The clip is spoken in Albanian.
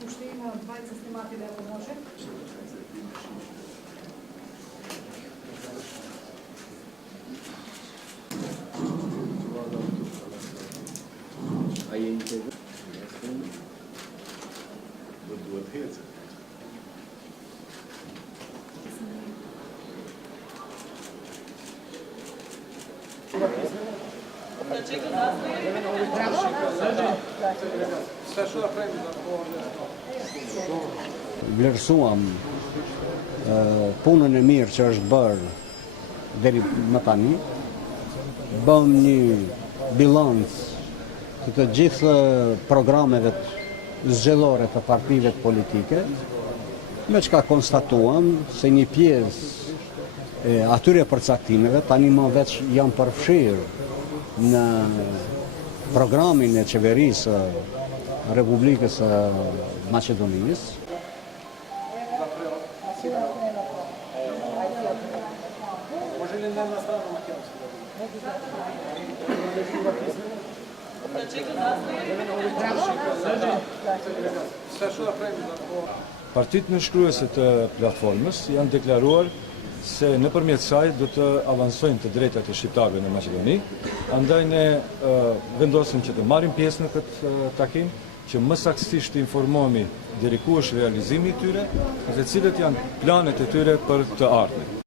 Pošto ima dvajca snimatelja, ako može. Vlerësuam punën e mirë që është bërë deri më tani, bëm një bilanc të gjithë programeve zgjedhore të partive politike, me çka konstatuam se një pjesë e atyre përcaktimeve tani më veç janë përfshirë në programin e qeverisë Republikës së Maqedonisë. Partitë nënshkruese të platformës janë deklaruar se nëpërmjet saj do të avansojnë të drejtat e shqiptarëve në Maqedoni. Andaj ne vendosim që të marrim pjesë në këtë takim, që më saktësisht të informohemi deri ku është realizimi i tyre dhe cilët janë planet e tyre për të ardhmen.